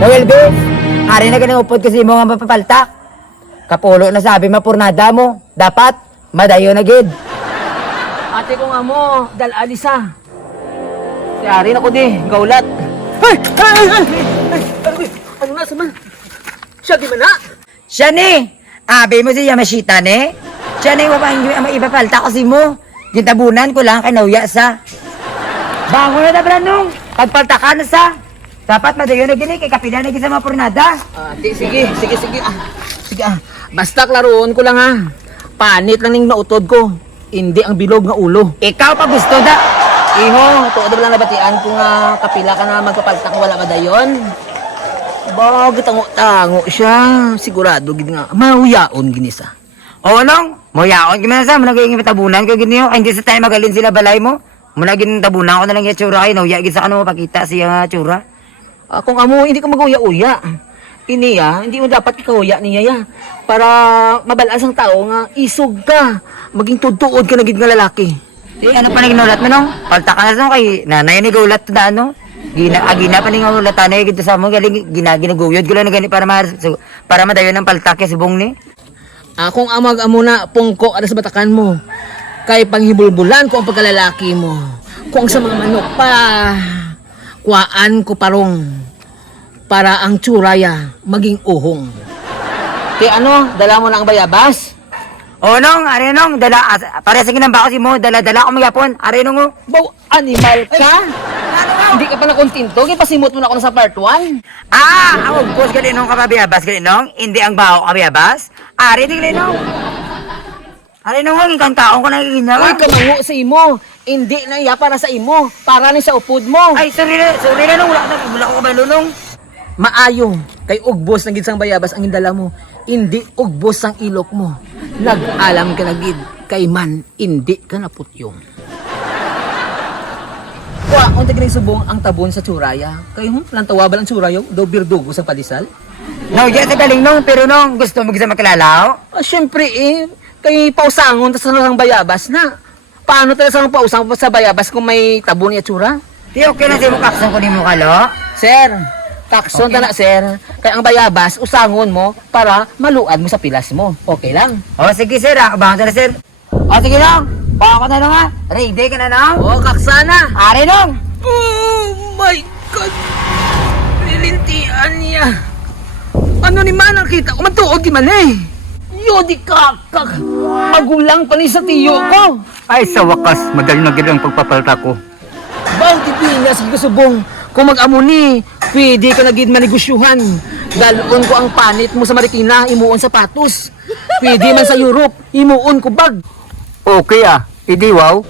Noel Babe, ari na ganang upod kasi mo nga mapapaltak. Kapulo na sabi mapurnada mo, dapat madayo na gid. Ate ko nga mo, dal alisa. Si Ari na ko di, gaulat. Ay! Ano na, saman? Siya di man na? Siya ni, abi mo si Yamashita ni. Siya ni, mapapaltak kasi mo. Gintabunan ko lang kay nauya sa. Bango na branong, pagpaltakan na sa. Dapat madayo na gini, kay kapila na gini sa mapurnada. Ate, sige. Sige. Basta klaroon ko lang ha. Panit lang ning nautod ko. Hindi ang bilog nga ulo. Ikaw pa gusto da. Iho, tuod lang nabatian ko nga kapila ka na magpapaltak wala madayon. Bakit tango siya? Sigurado gid nga mahuyaon gini sa. Oo nong, moyaon kami na sa, managiging tabunan ko gini ay hindi sa tayo magalin sila balay mo. Managing tabunan ko na lang yung tsura kayo, nauya gid sa ano mapakita siya tsura. Kung amo hindi ka mag-uya-uya. Iniya, hindi mo dapat ikahuya niya ya. Para mabalas ang tao nga isog ka. Maging tutuod ka na gid nga lalaki. Ano pa na ginulat mo nong? Palta ka na sa kay nanay ni gulat na ano? Agina pa ni nga ulat tanay gid sa mo galing ginaguyod ko lang na gani para madayon ng paltak ya subong ni. Kung amag amo na pungko ada sa batakan mo. Kay panghibulbulan ko ang pagkalalaki mo. Kung sa mga manok pa kuhaan ko parong para ang tsuraya maging uhong. Kaya ano, dala mo na ang bayabas? O nong, ari nong, para sa ginamba ko si mo, dala ko magyapon, ari nong o. Baw, animal ka? Hindi ka pa nakontinto, pasimot mo na ako na sa part 1. Ang ugbos gali nong kababiyabas gali nong, hindi ang baho kabiyabas. Ari di gali nong. Ari nong, ikang taong ko nakikina. Uy, kamango sa imo. Hindi na iya para sa imo, para ni sa upod mo. Ay, sorry na nung, wala ko kabalunong. Maayo, kay ugbos ng gidsang bayabas ang indala mo. Hindi ugbos ang ilok mo. Nag-alam ka na gid, kay man, hindi ka naputyong. Kung tagaling subong ang tabon sa tsuraya, kayo lang tawabal ang tsuraya, daw birdugo sa padisal? No, yes, galing nung, pero nung gusto mo gisa makilala Siyempre kay pausangon tas ng bayabas na. Paano talaga sa pausang sa bayabas kung may tabon at tsura? Di okay na siya mo kaksan ko ni mo kalo? Sir, takson okay. Na sir. Kaya ang bayabas, usangon mo para maluad mo sa pilas mo. Okay lang? Sige sir, abangan na sir. Sige lang, baka ko na nung ha. Ready ka na nung? Kaksana. Ari nung. Oh my God. Lilintian niya. Ano ni man ang kita ko? Matuod di man Yodi kakak. Magulang pa ni sa tiyo ko. Ay, sa wakas, magaling na ang pagpapalta ko. Bawti pinas, subong. Kung mag-amo ni, pwede ka na gid manegosyuhan. Dalon ko ang panit mo sa Marikina, imuon sapatos. Pwede man sa Europe, imuon ko bag. Okay idi wow.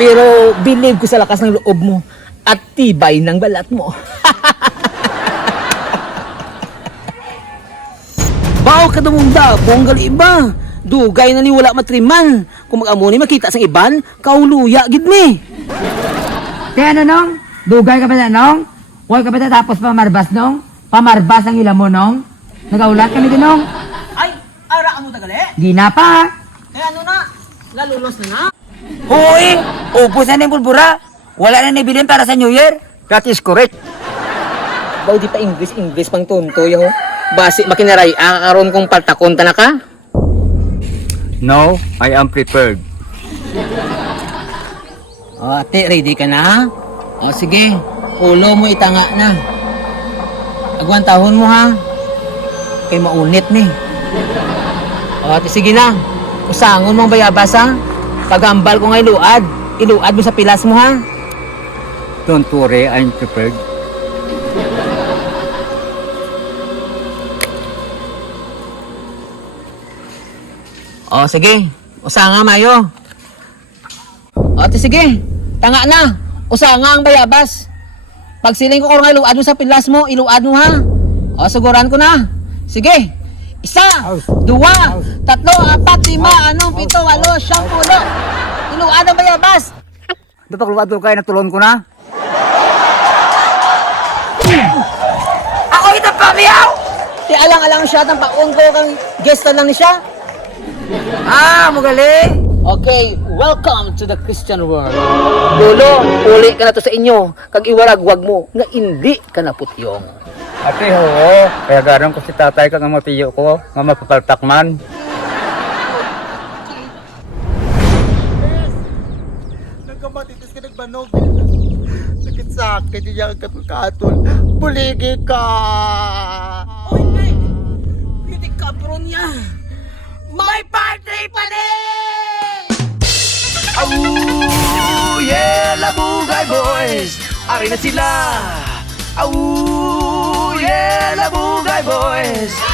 Pero believe ko sa lakas ng loob mo at tibay ng balat mo. Bao ka damong dabong gali iba. Dugay na ni wala matriman. Kung mag-amo ni makita sang iban, kauluya gid ni. Kaya ano nung? Dugay ka ba na nung? Huwag ka ba tapos pamarbas nung? Pamarbas ang ilam mo nung? Nagaulat kami din nung? Ay, ara mo tagali? Di na pa. Kaya ano na? Lalulos na na? Hoy, ubos na yung pulbura. Wala na nabilin para sa New Year. That is correct. Baw di pa English pang tonto yaho. Basi makinaray ang aron kong paltakon ta na ka? No, I am prepared. Ate, ready ka na? Sige, ulo mo itanga na. Agwan tahon mo ha. Kay maunit ni. Ate, sige na. Usangon mong bayabas ha. Pagambal ko ngay iluad mo sa pilas mo ha. Don't worry, I'm prepared. Sige. Usanga mayo. Ate, sige. Tanga na. Usanga ang bayabas. Pagsiling ko kung nga iluad mo sa pilas mo, iluad mo ha. Siguran ko na. Sige. 1, 2, 3, 4, 5, 6, 7, 8, 9, 10. Iluad ang bayabas. Dapat luwad kayo na tulon ko na. Ako ito pa, miyaw! Ti alang-alang siya, tang paon ko kang guest lang ni siya. Magaling! Okay, welcome to the Christian world. Lolo, uli ka na to sa inyo. Kag iwaragwag mo nga hindi ka naputyong. Ate, oo. Kaya garam ko si tatay ka nga matiyo ko, nga mapapaltak man. Nagkamatitis ka nagbanog. Sakit sa akin yung katol. Buligi ka! Oy, ngay! Hindi ka, bro niya! May party pa din! Au, yeah, Labugay Boys! Ari na sila! Au, yeah, Labugay Boys!